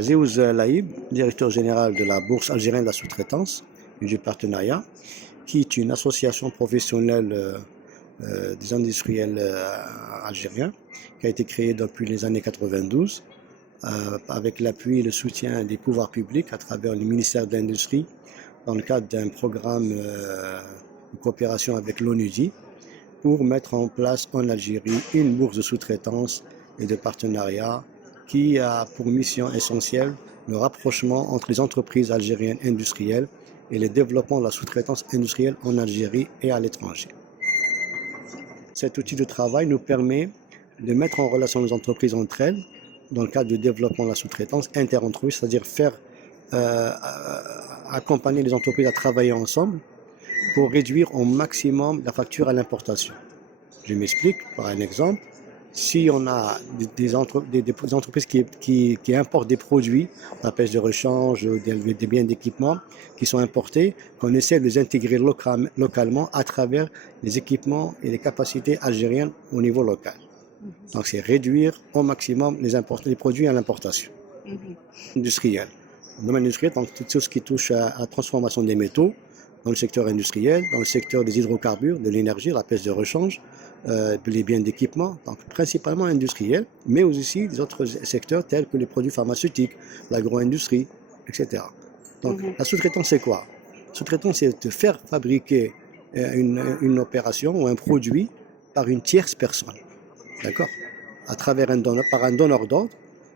Aziz Laïb, directeur général de la Bourse algérienne de la sous-traitance et du partenariat, qui est une association professionnelle des industriels algériens, qui a été créée depuis les années 92, avec l'appui et le soutien des pouvoirs publics à travers le ministère de l'Industrie, dans le cadre d'un programme de coopération avec l'ONUDI, pour mettre en place en Algérie une bourse de sous-traitance et de partenariat qui a pour mission essentielle le rapprochement entre les entreprises algériennes industrielles et le développement de la sous-traitance industrielle en Algérie et à l'étranger. Cet outil de travail nous permet de mettre en relation les entreprises entre elles dans le cadre du développement de la sous-traitance interentreprises, c'est-à-dire faire accompagner les entreprises à travailler ensemble pour réduire au maximum la facture à l'importation. Je m'explique par un exemple. Si on a des entreprises qui importent des produits, la pêche de rechange, des biens d'équipement qui sont importés, qu'on essaie de les intégrer localement à travers les équipements et les capacités algériennes au niveau local. Donc c'est réduire au maximum les produits à l'importation. Industriel. Dans le domaine industriel, donc tout ce qui touche à la transformation des métaux, dans le secteur industriel, dans le secteur des hydrocarbures, de l'énergie, la pêche de rechange, les biens d'équipement, donc principalement industriels, mais aussi des autres secteurs tels que les produits pharmaceutiques, l'agro-industrie, etc. Donc la sous-traitance, c'est quoi? La sous-traitance, c'est de faire fabriquer une opération ou un produit par une tierce personne, d'accord? Par un donneur d'ordre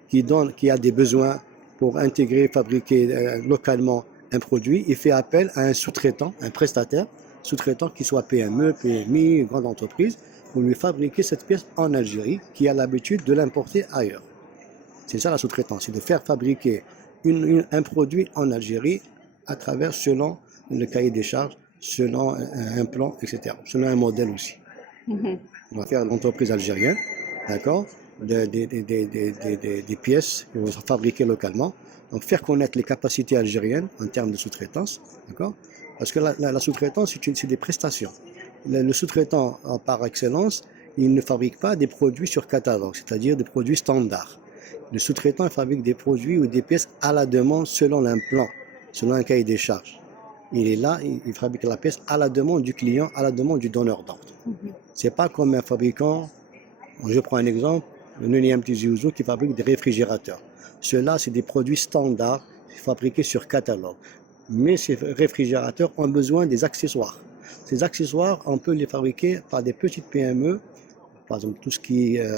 qui a des besoins pour intégrer, fabriquer localement un produit, il fait appel à un sous-traitant, un prestataire, sous-traitant qui soit PME, PMI, grande entreprise, pour lui fabriquer cette pièce en Algérie, qui a l'habitude de l'importer ailleurs. C'est ça la sous-traitance, c'est de faire fabriquer un produit en Algérie à travers, selon le cahier des charges, selon un plan, etc., selon un modèle aussi. On va faire l'entreprise algérienne, d'accord, des pièces qui vont être fabriquées localement. Donc faire connaître les capacités algériennes en termes de sous-traitance, d'accord? Parce que la sous-traitance, c'est des prestations. Le sous-traitant, par excellence, il ne fabrique pas des produits sur catalogue, c'est-à-dire des produits standards. Le sous-traitant fabrique des produits ou des pièces à la demande selon un plan, selon un cahier des charges. Il est là, il fabrique la pièce à la demande du client, à la demande du donneur d'ordre. C'est pas comme un fabricant, je prends un exemple, le Nuniam Tizi Ouzou qui fabrique des réfrigérateurs. Ceux-là, c'est des produits standards fabriqués sur catalogue. Mais ces réfrigérateurs ont besoin des accessoires. Ces accessoires, on peut les fabriquer par des petites PME, par exemple tout ce qui est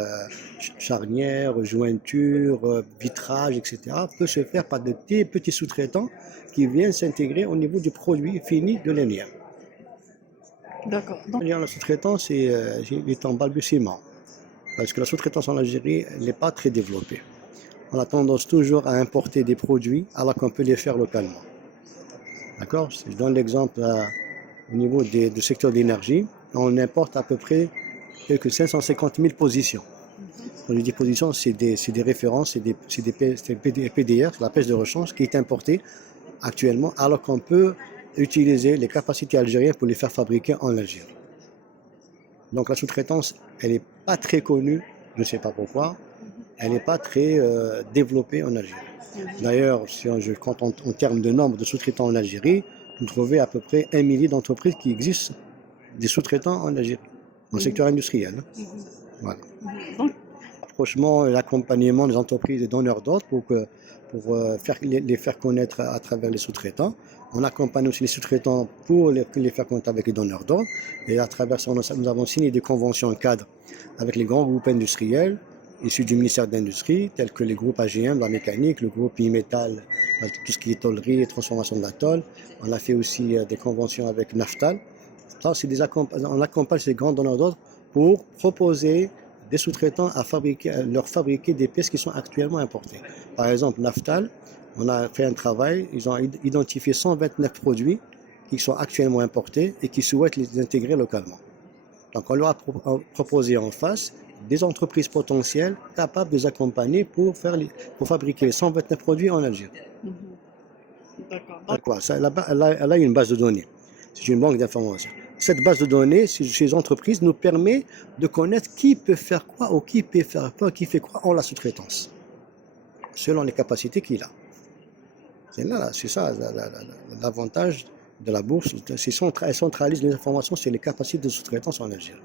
charnière, jointure, vitrage, etc., peut se faire par des petits sous-traitants qui viennent s'intégrer au niveau du produit fini de l'énième. D'accord. La sous-traitance est en balbutiement, parce que la sous-traitance en Algérie n'est pas très développée. On a tendance toujours à importer des produits alors qu'on peut les faire localement. D'accord? Si je donne l'exemple au niveau du secteur de l'énergie, on importe à peu près quelques 550 000 positions. Quand je dis positions, c'est des références, c'est des PDR, la pièce de rechange qui est importée actuellement, alors qu'on peut utiliser les capacités algériennes pour les faire fabriquer en Algérie. Donc la sous-traitance, elle n'est pas très connue, je ne sais pas pourquoi, elle n'est pas très développée en Algérie. D'ailleurs, si je compte en termes de nombre de sous-traitants en Algérie, vous trouvez à peu près 1 millier d'entreprises qui existent, des sous-traitants en Algérie, dans le secteur industriel. Voilà. Franchement, l'accompagnement des entreprises et donneurs d'ordre pour les faire connaître à travers les sous-traitants. On accompagne aussi les sous-traitants pour les faire connaître avec les donneurs d'ordre. Et à travers ça, nous avons signé des conventions cadres avec les grands groupes industriels issus du ministère de l'Industrie, tels que les groupes AGM, la mécanique, le groupe IMETAL, tout ce qui est tôlerie et transformation de la tôle. On a fait aussi des conventions avec Naftal. Ça, on accompagne ces grands donneurs d'ordre pour proposer des sous-traitants à leur fabriquer des pièces qui sont actuellement importées. Par exemple, Naftal, on a fait un travail, ils ont identifié 129 produits qui sont actuellement importés et qui souhaitent les intégrer localement. Donc on leur a proposé en face des entreprises potentielles capables de les accompagner pour fabriquer 129 produits en Algérie. D'accord. Elle a une base de données, c'est une banque d'informations. Cette base de données chez les entreprises nous permet de connaître qui peut faire quoi ou qui peut faire quoi, qui fait quoi en la sous-traitance. selon les capacités qu'il a. C'est ça l'avantage de la bourse. Elle centralise les informations sur les capacités de sous-traitance en Algérie.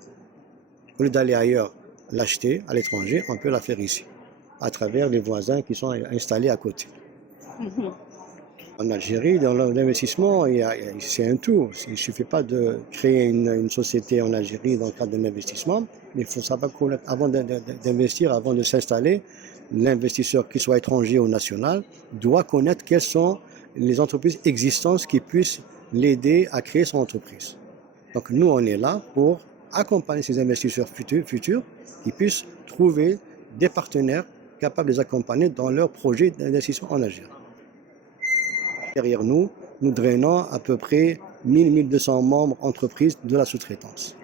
Au lieu d'aller ailleurs l'acheter à l'étranger, on peut la faire ici, à travers les voisins qui sont installés à côté. En Algérie, dans l'investissement, c'est un tout. Il ne suffit pas de créer une société en Algérie dans le cadre d'un investissement. Il faut savoir qu'avant d'investir, avant de s'installer, l'investisseur, qu'il soit étranger ou national, doit connaître quelles sont les entreprises existantes qui puissent l'aider à créer son entreprise. Donc nous, on est là pour accompagner ces investisseurs futurs qui puissent trouver des partenaires capables de les accompagner dans leur projet d'investissement en Algérie. Derrière nous, nous drainons à peu près 1000-1200 membres entreprises de la sous-traitance.